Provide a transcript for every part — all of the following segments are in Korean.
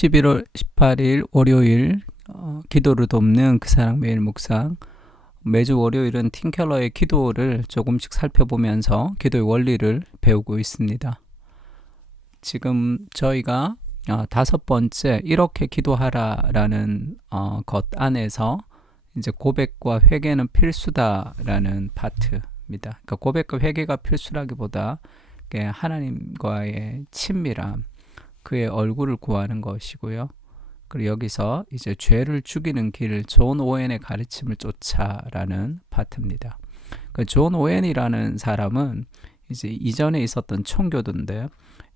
11월 18일 월요일 기도를 돕는 그 사랑 매일 묵상. 매주 월요일은 팀켈러의 기도를 조금씩 살펴보면서 기도의 원리를 배우고 있습니다. 지금 저희가 5번째 이렇게 기도하라라는 것 안에서 이제 고백과 회개는 필수다라는 파트입니다. 그러니까 고백과 회개가 필수라기보다 하나님과의 친밀함, 그의 얼굴을 구하는 것이고요. 그리고 여기서 이제 죄를 죽이는 길, 존 오웬의 가르침을 쫓아라는 파트입니다. 존 오웬이라는 사람은 이제 이전에 있었던 청교도인데,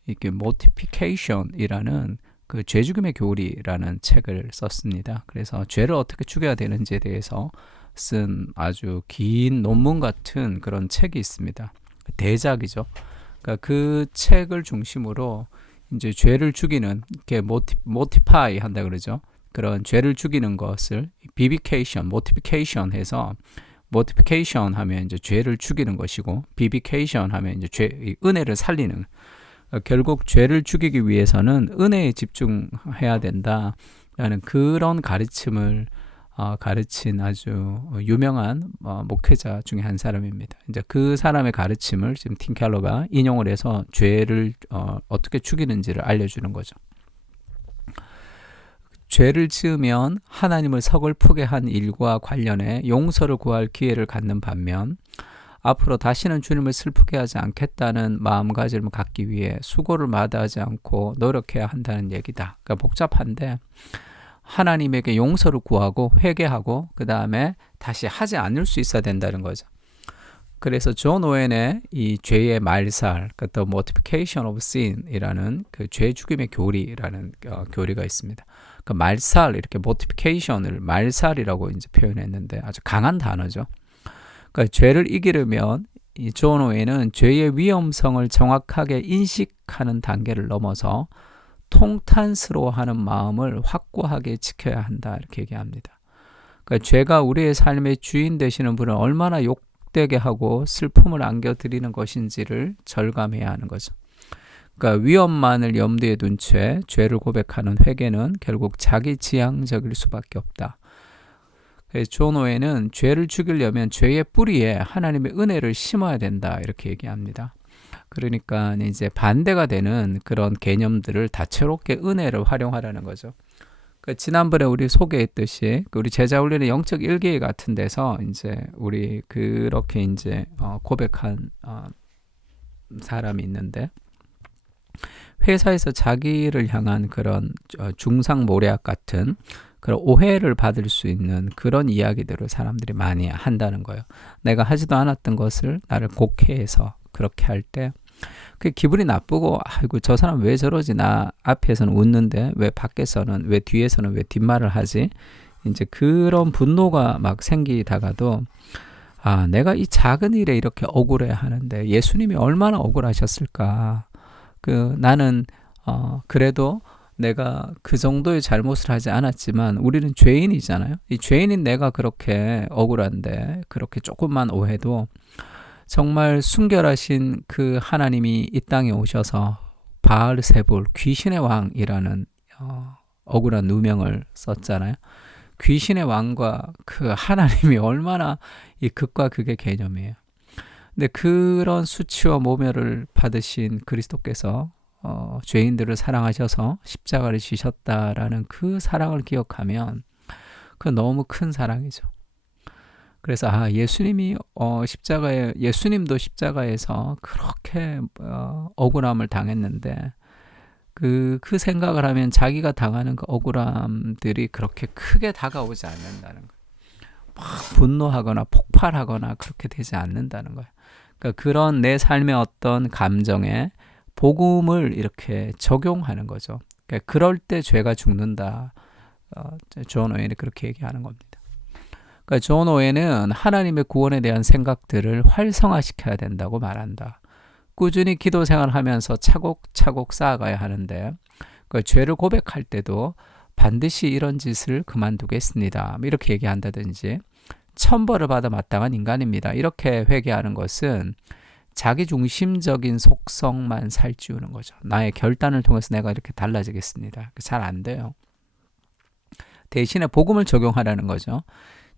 이게 모티피케이션이라는 그 죄 죽임의 교리라는 책을 썼습니다. 그래서 죄를 어떻게 죽여야 되는지에 대해서 쓴 아주 긴 논문 같은 그런 책이 있습니다. 대작이죠. 그러니까 그 책을 중심으로 이제 죄를 죽이는, 이렇게 모티파이 한다 그러죠. 그런 죄를 죽이는 것을 비비케이션, 모티피케이션 해서, 모티피케이션 하면 이제 죄를 죽이는 것이고, 비비케이션 하면 이제 은혜를 살리는, 결국 죄를 죽이기 위해서는 은혜에 집중해야 된다라는 그런 가르침을 가르친 아주 유명한 목회자 중에 한 사람입니다. 이제 그 사람의 가르침을 지금 팀 켈러가 인용을 해서 죄를 어떻게 죽이는지를 알려주는 거죠. 죄를 지으면 하나님을 서글프게 한 일과 관련해 용서를 구할 기회를 갖는 반면, 앞으로 다시는 주님을 슬프게 하지 않겠다는 마음가짐을 갖기 위해 수고를 마다하지 않고 노력해야 한다는 얘기다. 그러니까 복잡한데, 하나님에게 용서를 구하고 회개하고 그 다음에 다시 하지 않을 수 있어야 된다는 거죠. 그래서 존 오웬의 이 죄의 말살, The Mortification of Sin이라는 그 죄 죽임의 교리라는 교리가 있습니다. 그 말살, 이렇게 Mortification을 말살이라고 이제 표현했는데 아주 강한 단어죠. 그러니까 죄를 이기려면 이 존 오웬은 죄의 위험성을 정확하게 인식하는 단계를 넘어서 통탄스러워하는 마음을 확고하게 지켜야 한다, 이렇게 얘기합니다. 그러니까 죄가 우리의 삶의 주인 되시는 분을 얼마나 욕되게 하고 슬픔을 안겨드리는 것인지를 절감해야 하는 거죠. 그러니까 위험만을 염두에 둔 채 죄를 고백하는 회개는 결국 자기 지향적일 수밖에 없다. 존 오웬은 죄를 죽이려면 죄의 뿌리에 하나님의 은혜를 심어야 된다, 이렇게 얘기합니다. 그러니까 이제 반대가 되는 그런 개념들을 다채롭게 은혜를 활용하라는 거죠. 지난번에 우리 소개했듯이 우리 제자훈련의 영적 일기 같은 데서 이제 우리 그렇게 이제 고백한 사람이 있는데, 회사에서 자기를 향한 그런 중상모략 같은 그런 오해를 받을 수 있는 그런 이야기들을 사람들이 많이 한다는 거예요. 내가 하지도 않았던 것을 나를 곡해해서 그렇게 할 때 그 기분이 나쁘고, 아이고 저 사람 왜 저러지, 나 앞에서는 웃는데 왜 밖에서는, 왜 뒤에서는 왜 뒷말을 하지, 이제 그런 분노가 막 생기다가도 내가 이 작은 일에 이렇게 억울해 하는데 예수님이 얼마나 억울하셨을까. 나는 그래도 내가 그 정도의 잘못을 하지 않았지만 우리는 죄인이잖아요. 이 죄인인 내가 그렇게 억울한데, 그렇게 조금만 오해도 정말 순결하신 그 하나님이 이 땅에 오셔서 바알세불, 귀신의 왕이라는 억울한 누명을 썼잖아요. 귀신의 왕과 그 하나님이 얼마나 이 극과 극의 개념이에요. 근데 그런 수치와 모멸을 받으신 그리스도께서 죄인들을 사랑하셔서 십자가를 지셨다라는 그 사랑을 기억하면 그 너무 큰 사랑이죠. 그래서 예수님이 예수님도 십자가에서 그렇게 억울함을 당했는데 그 생각을 하면 자기가 당하는 그 억울함들이 그렇게 크게 다가오지 않는다는 거예요. 막 분노하거나 폭발하거나 그렇게 되지 않는다는 거예요. 그러니까 그런 내 삶의 어떤 감정에 복음을 이렇게 적용하는 거죠. 그러니까 그럴 때 죄가 죽는다. 존 오웬이 그렇게 얘기하는 겁니다. 그러니까 존 오웬은 하나님의 구원에 대한 생각들을 활성화시켜야 된다고 말한다. 꾸준히 기도 생활하면서 차곡차곡 쌓아가야 하는데, 그러니까 죄를 고백할 때도 반드시 이런 짓을 그만두겠습니다, 이렇게 얘기한다든지, 천벌을 받아 마땅한 인간입니다, 이렇게 회개하는 것은 자기 중심적인 속성만 살찌우는 거죠. 나의 결단을 통해서 내가 이렇게 달라지겠습니다. 잘 안 돼요. 대신에 복음을 적용하라는 거죠.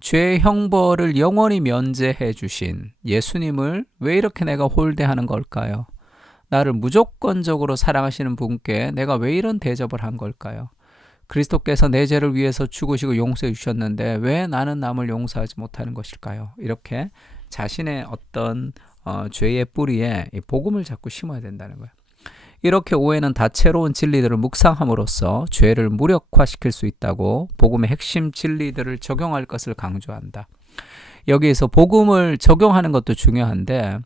죄의 형벌을 영원히 면제해 주신 예수님을 왜 이렇게 내가 홀대하는 걸까요? 나를 무조건적으로 사랑하시는 분께 내가 왜 이런 대접을 한 걸까요? 그리스도께서 내 죄를 위해서 죽으시고 용서해 주셨는데 왜 나는 남을 용서하지 못하는 것일까요? 이렇게 자신의 어떤 죄의 뿌리에 이 복음을 자꾸 심어야 된다는 거예요. 이렇게 오해는 다채로운 진리들을 묵상함으로써 죄를 무력화시킬 수 있다고 복음의 핵심 진리들을 적용할 것을 강조한다. 여기에서 복음을 적용하는 것도 중요한데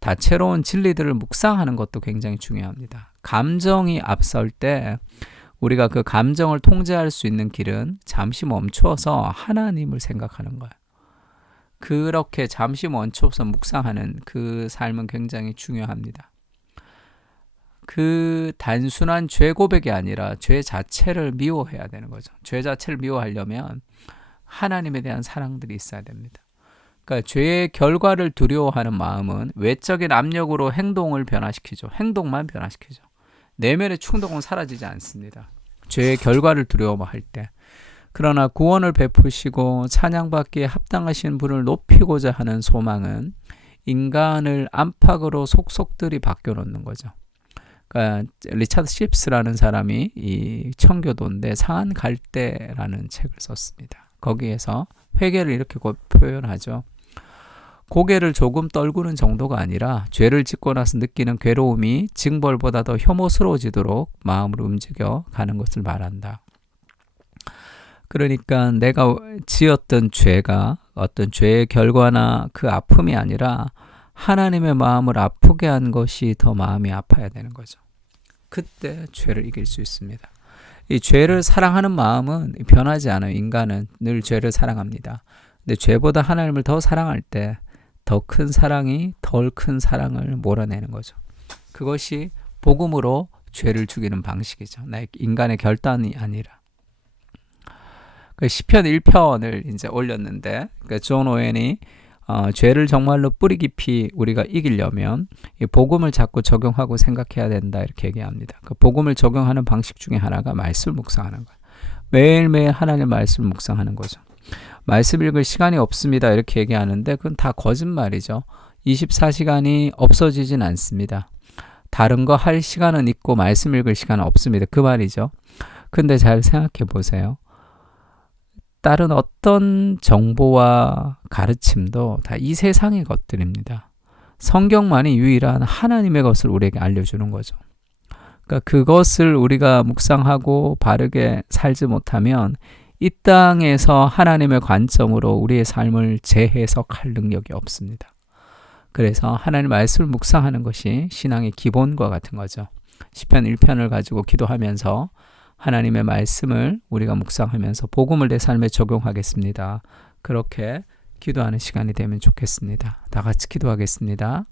다채로운 진리들을 묵상하는 것도 굉장히 중요합니다. 감정이 앞설 때 우리가 그 감정을 통제할 수 있는 길은 잠시 멈춰서 하나님을 생각하는 거예요. 그렇게 잠시 멈춰서 묵상하는 그 삶은 굉장히 중요합니다. 그 단순한 죄 고백이 아니라 죄 자체를 미워해야 되는 거죠. 죄 자체를 미워하려면 하나님에 대한 사랑들이 있어야 됩니다. 그러니까 죄의 결과를 두려워하는 마음은 외적인 압력으로 행동을 변화시키죠. 행동만 변화시키죠. 내면의 충동은 사라지지 않습니다. 죄의 결과를 두려워할 때. 그러나 구원을 베푸시고 찬양받기에 합당하신 분을 높이고자 하는 소망은 인간을 안팎으로 속속들이 바뀌어놓는 거죠. 그러니까 리차드 십스라는 사람이 이 청교도인데 상한 갈대라는 책을 썼습니다. 거기에서 회개를 이렇게 표현하죠. 고개를 조금 떨구는 정도가 아니라 죄를 짓고 나서 느끼는 괴로움이 징벌보다 더 혐오스러워지도록 마음을 움직여 가는 것을 말한다. 그러니까 내가 지었던 죄가 어떤 죄의 결과나 그 아픔이 아니라 하나님의 마음을 아프게 한 것이 더 마음이 아파야 되는 거죠. 그때 죄를 이길 수 있습니다. 이 죄를 사랑하는 마음은 변하지 않아요. 인간은 늘 죄를 사랑합니다. 근데 죄보다 하나님을 더 사랑할 때 더 큰 사랑이 덜 큰 사랑을 몰아내는 거죠. 그것이 복음으로 죄를 죽이는 방식이죠. 인간의 결단이 아니라. 시편 1편을 이제 올렸는데, 존 오웬이 죄를 정말로 뿌리 깊이 우리가 이기려면 이 복음을 자꾸 적용하고 생각해야 된다 이렇게 얘기합니다. 그 복음을 적용하는 방식 중에 하나가 말씀을 묵상하는 거예요. 매일매일 하나님의 말씀을 묵상하는 거죠. 말씀 읽을 시간이 없습니다 이렇게 얘기하는데 그건 다 거짓말이죠. 24시간이 없어지진 않습니다. 다른 거 할 시간은 있고 말씀 읽을 시간은 없습니다. 그 말이죠. 근데 잘 생각해 보세요. 다른 어떤 정보와 가르침도 다 이 세상의 것들입니다. 성경만이 유일한 하나님의 것을 우리에게 알려주는 거죠. 그러니까 그것을 우리가 묵상하고 바르게 살지 못하면 이 땅에서 하나님의 관점으로 우리의 삶을 재해석할 능력이 없습니다. 그래서 하나님 말씀을 묵상하는 것이 신앙의 기본과 같은 거죠. 시편 1편을 가지고 기도하면서 하나님의 말씀을 우리가 묵상하면서 복음을 내 삶에 적용하겠습니다. 그렇게 기도하는 시간이 되면 좋겠습니다. 다 같이 기도하겠습니다.